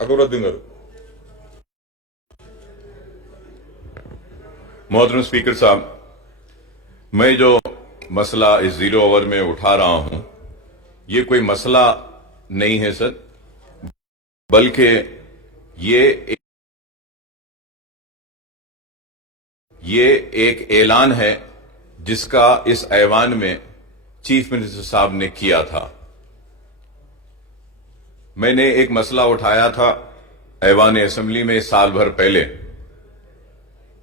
అక్బరుద్దీన్ గారు. मोहतरम स्पीकर साहब, मैं जो मसला इस जीरो ओवर में उठा रहा हूं, ये कोई मसला नहीं है सर, बल्कि ये एक ऐलान है जिसका इस ऐवान में चीफ मिनिस्टर साहब ने किया था। मैंने एक मसला उठाया था ऐवान असेंबली में साल भर पहले,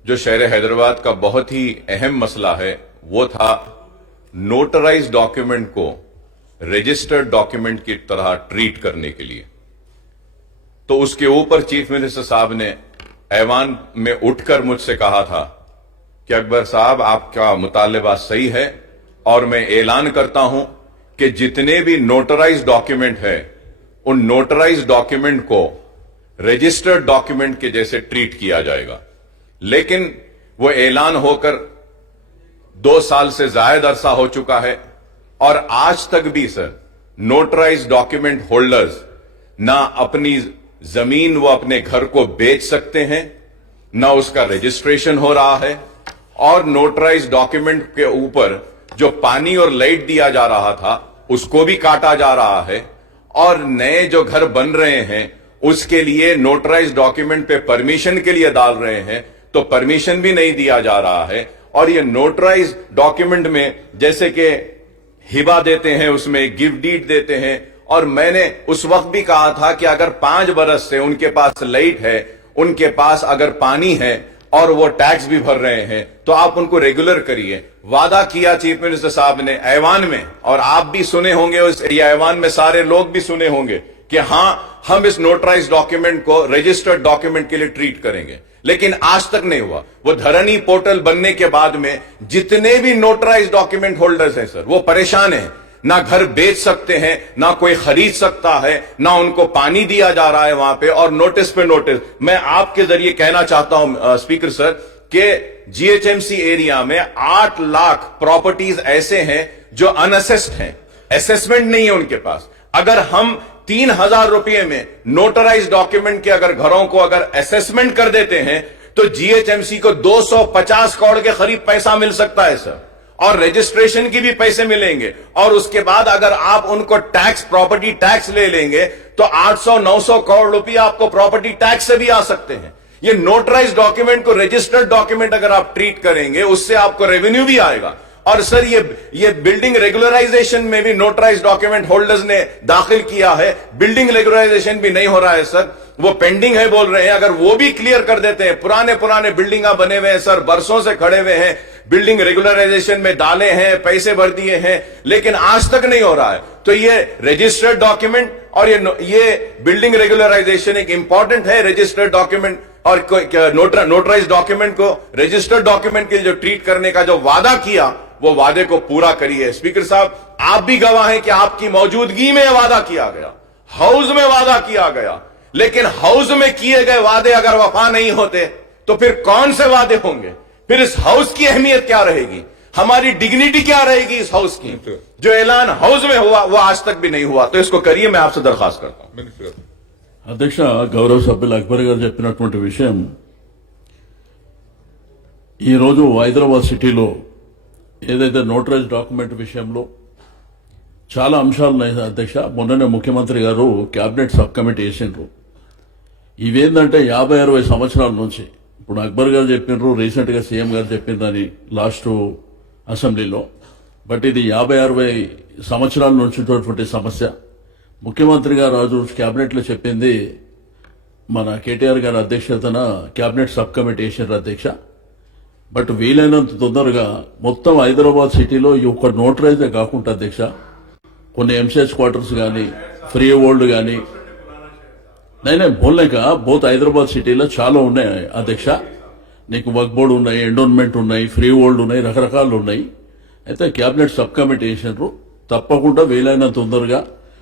जो शहर हैदराबाद का बहुत ही अहम मसला है, वो था नोटराइज डॉक्यूमेंट को रजिस्टर्ड डॉक्यूमेंट की तरह ट्रीट करने के लिए। तो उसके ऊपर चीफ मिनिस्टर साहब ने ऐवान में उठकर मुझसे कहा था कि अकबर साहब, आपका मुतालबा सही है और मैं ऐलान करता हूं कि जितने भी नोटराइज डॉक्यूमेंट है, उन नोटराइज डॉक्यूमेंट को रजिस्टर्ड डॉक्यूमेंट के जैसे ट्रीट किया जाएगा। लेकिन वो ऐलान होकर 2 साल से जायद अरसा हो चुका है और आज तक भी सर नोटराइज डॉक्यूमेंट होल्डर्स ना अपनी जमीन वो अपने घर को बेच सकते हैं, ना उसका रजिस्ट्रेशन हो रहा है, और नोटराइज डॉक्यूमेंट के ऊपर जो पानी और लाइट दिया जा रहा था उसको भी काटा जा रहा है, और नए जो घर बन रहे हैं उसके लिए नोटराइज डॉक्यूमेंट पे परमिशन के लिए डाल रहे हैं तो परमिशन भी नहीं दिया जा रहा है। और ये नोटराइज डॉक्यूमेंट में जैसे कि हिबा देते हैं, उसमें गिफ्ट डीड देते हैं, और मैंने उस वक्त भी कहा था कि अगर 5 बरस से उनके पास लाइट है, उनके पास अगर पानी है और वो टैक्स भी भर रहे हैं तो आप उनको रेगुलर करिए। वादा किया चीफ मिनिस्टर साहब ने ऐवान में, और आप भी सुने होंगे, उस ऐवान में सारे लोग भी सुने होंगे कि हां, हम इस नोटराइज डॉक्यूमेंट को रजिस्टर्ड डॉक्यूमेंट के लिए ट्रीट करेंगे, लेकिन आज तक नहीं हुआ। वो धरनी पोर्टल बनने के बाद में जितने भी नोटराइज डॉक्यूमेंट होल्डर्स हैं सर, वो परेशान हैं, ना घर बेच सकते हैं, ना कोई खरीद सकता है, ना उनको पानी दिया जा रहा है वहां पे, और नोटिस पे नोटिस। मैं आपके जरिए कहना चाहता हूं स्पीकर सर कि जीएचएमसी एरिया में 8 लाख प्रॉपर्टीज ऐसे हैं जो अनअसेस्ड हैं, असेसमेंट नहीं है उनके पास। अगर हम 3,000 रुपये में नोटराइज डॉक्यूमेंट के अगर घरों को अगर असेसमेंट कर देते हैं तो जीएचएमसी को 250 करोड़ के करीब पैसा मिल सकता है सर, और रजिस्ट्रेशन की भी पैसे मिलेंगे, और उसके बाद अगर आप उनको टैक्स, प्रॉपर्टी टैक्स ले लेंगे तो 800-900 करोड़ रुपया आपको प्रॉपर्टी टैक्स से भी आ सकते हैं। ये नोटराइज डॉक्यूमेंट को रजिस्टर्ड डॉक्यूमेंट अगर आप ट्रीट करेंगे, उससे आपको रेवेन्यू भी आएगा। और सर ये बिल्डिंग रेगुलराइजेशन में भी नोटराइज डॉक्यूमेंट होल्डर्स ने दाखिल किया है, बिल्डिंग रेगुलराइजेशन भी नहीं हो रहा है सर, वो पेंडिंग है बोल रहे हैं। अगर वो भी क्लियर कर देते हैं, पुराने बिल्डिंगा बने हुए हैं सर, बरसों से खड़े हुए हैं, बिल्डिंग रेगुलराइजेशन में डाले हैं, पैसे भर दिए हैं, लेकिन आज तक नहीं हो रहा है। तो ये रजिस्टर्ड डॉक्यूमेंट और ये बिल्डिंग रेगुलराइजेशन एक इंपॉर्टेंट है, रजिस्टर्ड डॉक्यूमेंट और नोटराइज डॉक्यूमेंट को रजिस्टर्ड डॉक्यूमेंट के जो ट्रीट करने का जो वादा किया, वो वादे को पूरा करिए। स्पीकर साहब, आप भी गवाह हैं कि आपकी मौजूदगी में वादा किया गया, हाउस में वादा किया गया, लेकिन हाउस में किए गए वादे अगर वफा नहीं होते तो फिर कौन से वादे होंगे? फिर इस हाउस की अहमियत क्या रहेगी? हमारी डिग्निटी क्या रहेगी इस हाउस की? जो ऐलान हाउस में हुआ वो आज तक भी नहीं हुआ, तो इसको करिए, मैं आपसे दरखास्त करता हूं। అధ్యక్ష, గౌరవ సభ్యులు అక్బర్ గారు చెప్పినటువంటి విషయం, ఈరోజు హైదరాబాద్ సిటీలో ఏదైతే నోటరైజ్ డాక్యుమెంట్ విషయంలో చాలా అంశాలు ఉన్నాయి అధ్యక్ష. మొన్ననే ముఖ్యమంత్రి గారు కేబినెట్ సబ్ కమిటీ వేసిండ్రు. ఇవేందంటే 50-60 సంవత్సరాల నుంచి, ఇప్పుడు అక్బర్ గారు చెప్పినారు, రీసెంట్ గా సీఎం గారు చెప్పిందని లాస్ట్ అసెంబ్లీలో, బట్ ఇది 50-60 సంవత్సరాల నుంచి ఉన్నటువంటి సమస్య. ముఖ్యమంత్రి గారు రోజు కేబినెట్ లో చెప్పింది, మన కేటీఆర్ గారి అధ్యక్షతన కేబినెట్ సబ్ కమిటీ వేసిండ్రు అధ్యక్ష. బట్ వీలైనంత తొందరగా మొత్తం హైదరాబాద్ సిటీలో ఈ ఒక్క నోటరైజే కాకుండా అధ్యక్ష, కొన్ని ఎంసీహెచ్ క్వార్టర్స్ కానీ, ఫ్రీ వరల్డ్ కానీ, నేను బోల్లేక బోత్ హైదరాబాద్ సిటీలో చాలా ఉన్నాయి అధ్యక్ష. నీకు వర్క్ బోర్డు ఉన్నాయి, ఎండోన్మెంట్ ఉన్నాయి, ఫ్రీ వరల్డ్ ఉన్నాయి, రకరకాలు ఉన్నాయి. అయితే కేబినెట్ సబ్ కమిటీ వేసినారు. తప్పకుండా వీలైనంత తొందరగా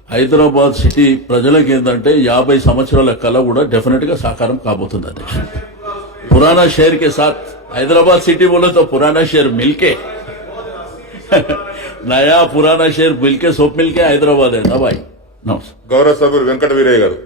హైదరాబాద్ సిటీ ప్రజలకు ఏంటంటే 50 సంవత్సరాల కళ కూడా డెఫినెట్ గా సాకారం కాబోతుంది అధ్యక్ష. पुराना शहर के साथ हैदराबाद सिटी बोले तो पुराना शहर मिलके नया पुराना शहर मिलके सब मिलके हैदराबाद है ना भाई। नमस्कार। गौरव सभ्युలు వెంకట వీరయ్య గారు।